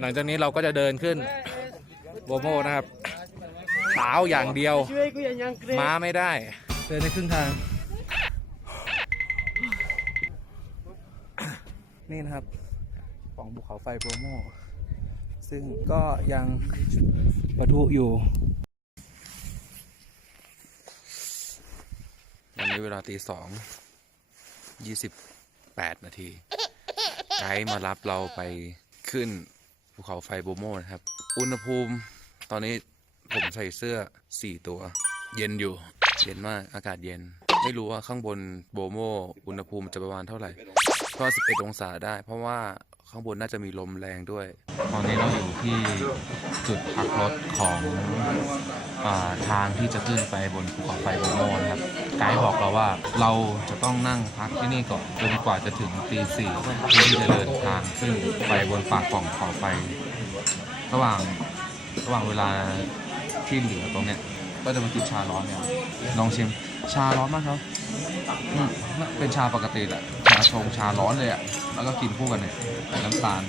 หลังจากนี้เราก็จะเดินขึ้นโบโมนะครับเท้าอย่างเดียวช่วยกูอย่างยังเกรงม้าไม่ได้ เดินในครึ่งทาง นี่นะครับปล่องภูเขาไฟโบโมซึ่งก็ยังปะทุอยู่วันนี้เวลาตีสองยี่สิบแปดนาทีไกด์มารับเราไปขึ้น ภูเขาไฟโบโมนะครับ อุณหภูมิตอนนี้ผมใส่เสื้อสี่ตัว เย็นอยู่ เย็นมากอากาศเย็น ไม่รู้ว่าข้างบนโบโม อุณหภูมิจะประมาณเท่าไหร่ก็11 องศาได้ เพราะว่าข้างบนน่าจะมีลมแรงด้วย ตอนนี้เราอยู่ที่จุดพักรถของ ทางที่จะขึ้นไปบนภูเขาไฟโบโมนะครับ ไกด์บอกเราว่าเราจะต้องนั่งพักที่นี่ก่อนจนกว่าจะถึงตีสี่เพื่อที่จะเดินทางขึ้นไปบนปากป่องภูเขาไฟ ระหว่างระหว่างเวลาที่เหลือตรงเนี้ยก็จะมากินชาร้อนเนี่ยลองชิม ชาร้อนมากครับอืมเป็นชาปกติแหละ ชาชงชาร้อนเลยอะ แล้วก็กินคู่กันเนี่ยกับน้ำตาล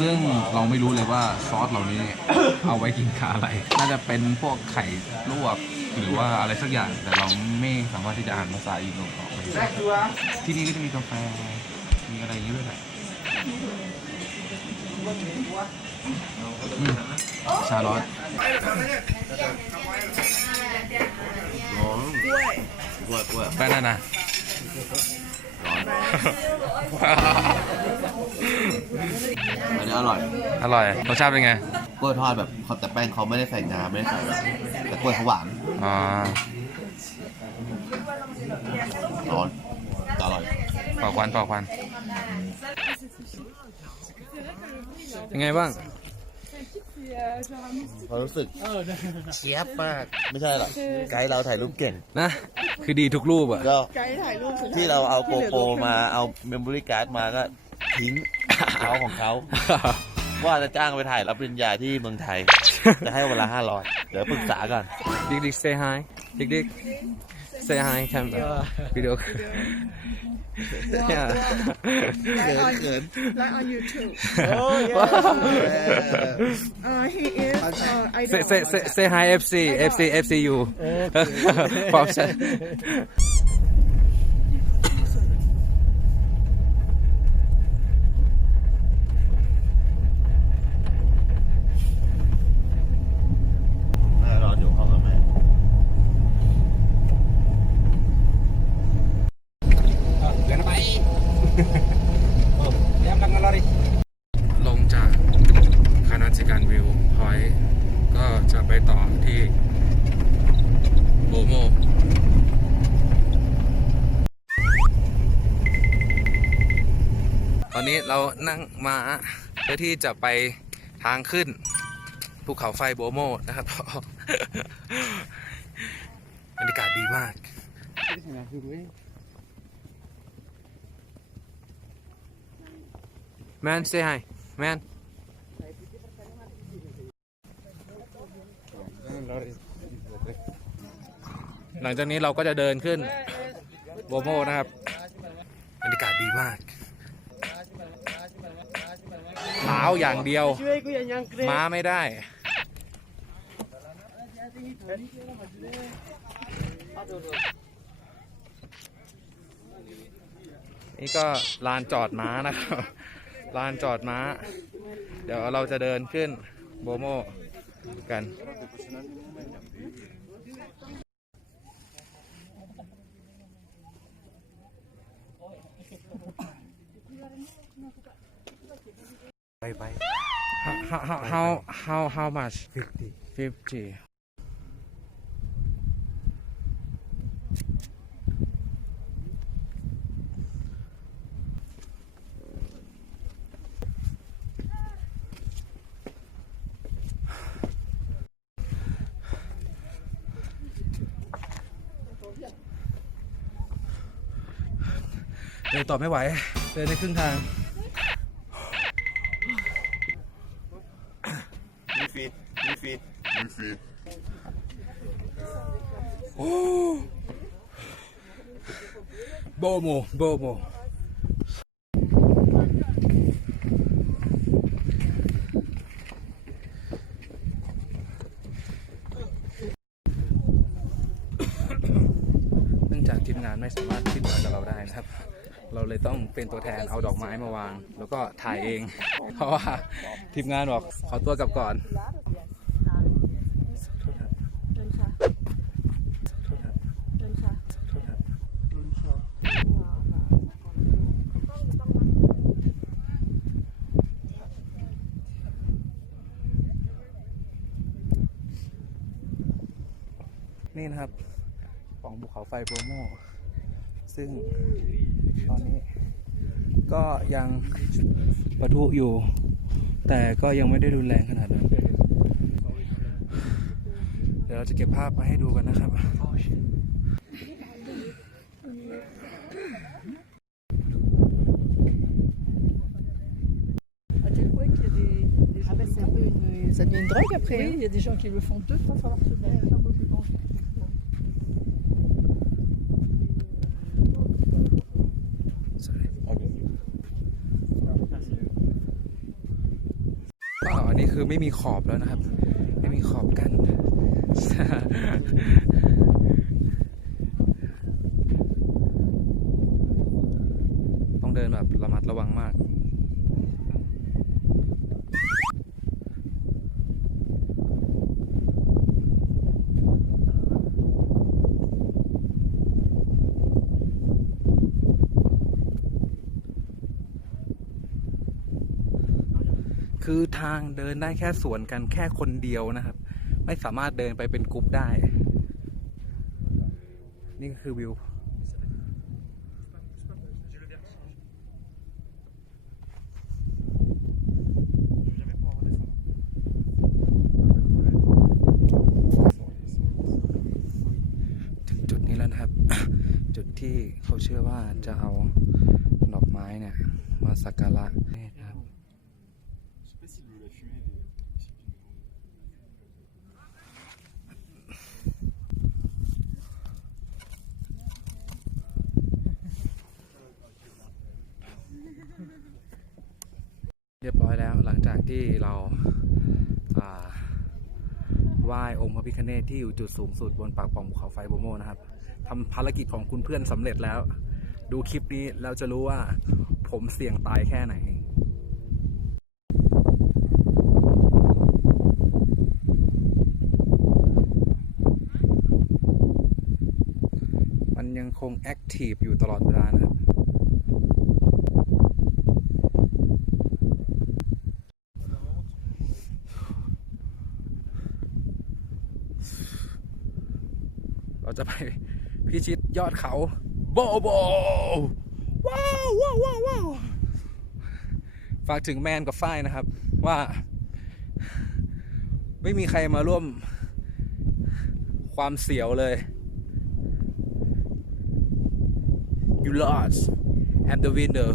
ซึ่งเราไม่รู้เลยว่าซอสเหล่านี้เอาไว้กินกับอะไร น่าจะเป็นพวกไข่ลวกหรือว่าอะไรสักอย่าง แต่เราไม่สามารถที่จะอ่านภาษาอินโดออกไปได้ที่นี่ก็จะมีกาแฟ มีอะไรอย่างนี้ด้วยแหละอืมชาร้อน กล้วยกล้วยได้นั่นนะอันนี้อร่อยอร่อยรสชาติเป็นไงกล้วยทอดแบบเขาแต่แป้งเขาไม่ได้ใส่งาไม่ได้ใส่แบบแต่กล้วยเขาหวานอ๋อร้อนแต่อร่อยเป่าควันเป่าควันยังไงบ้าง ความรู้สึกเชียบมาก ไม่ใช่หรอกไกด์เราถ่ายรูปเก่ง นะ คือดีทุกรูปอะ ก็ไกด์ถ่ายรูปสุดที่เราเอาโกโปรมาเอาเมมโมรี่การ์ดมาก็ทิ้งเขาของเขา ว่าจะจ้างไปถ่ายรับปริญญาที่เมืองไทย จะให้เวลาห้าร้อยเดี๋ยวปรึกษาก่อนดิกดิก say hi ดิกดิก say hi แคมวิดีโอไลฟ์ออนไลฟ์ on YouTube โอ้ย uh he is uh I say say say say hi FC FC FC อยู่พร้อมใช่ แม่รออยู่ห้องกับแม่ ลงจากคณะจิการวิวพอยต์ก็จะไปต่อที่โบโม ต อนนี้เรานั่งมาเพื่อที่จะไปทางขึ้นภูเขาไฟโบโมนะครับบรรยากาศดีมาก Man say hi Man หลังจากนี้เราก็จะเดินขึ้นโบโมนะครับบรรยากาศดีมาก เท้าอย่างเดียวช่วยกูอย่างยังเกรงม้าไม่ได้ นี่ก็ลานจอดม้านะครับ ลานจอดม้า เดี๋ยวเราจะเดินขึ้นโบโมกัน ไปไป how how how how how much 50เดินต่อไม่ไห ฟีมีฟีมีฟีโอ้บโมบโมเนื่องจากทีมงานไม่สามารถขึ้นมากับเราได้นะครับ เราเลยต้องเป็นตัวแทนเอาดอกไม้มาวาง แล้วก็ถ่ายเอง เพราะว่าทีมงานบอกขอตัวกลับก่อนนี่นะครับปล่องภูเขาไฟโบรโมซึ่ง ตอนนี้ ก็ยังปะทุอยู่ แต่ก็ยังไม่ได้รุนแรงขนาดนั้น เดี๋ยวเราจะเก็บภาพมาให้ดูกันนะครับ À tel point qu'il y a des, des gens Ah bah qui c'est le un font. peu une... Ça devient une drogue après. Oui, hein. il y a des gens qui le font deux, trois fois par semaine. Ça, moi, je pense. Sorry. อ่าอันนี้ คือไม่มีขอบแล้วนะครับ ไม่มีขอบกัน ต้องเดินแบบระมัดระวังมาก คือทางเดินได้แค่สวนกันแค่คนเดียวนะครับ ไม่สามารถเดินไปเป็นกรุ๊ปได้ นี่ก็คือวิว ถึงจุดนี้แล้วนะครับ จุดที่เขาเชื่อว่าจะเอาดอกไม้เนี่ย มาสักการะนี่นะครับ เรียบร้อยแล้วหลังจากที่เราไหว้องค์พระพิฆเนศที่อยู่จุดสูงสุดบนปากป่องภูเขาไฟโบโมนะครับทำภารกิจของคุณเพื่อนสำเร็จแล้ว ดูคลิปนี้แล้วจะรู้ว่าผมเสี่ยงตายแค่ไหนมันยังคงแอคทีฟอยู่ตลอดเวลานะครับ จะไปพิชิตยอดเขาโบโบว้าวว้าวว้าววาวฝากถึงแมนกับฝ้ายนะครับ ว่า ไม่มีใครมาร่วมความเสียวเลย you lost and the winner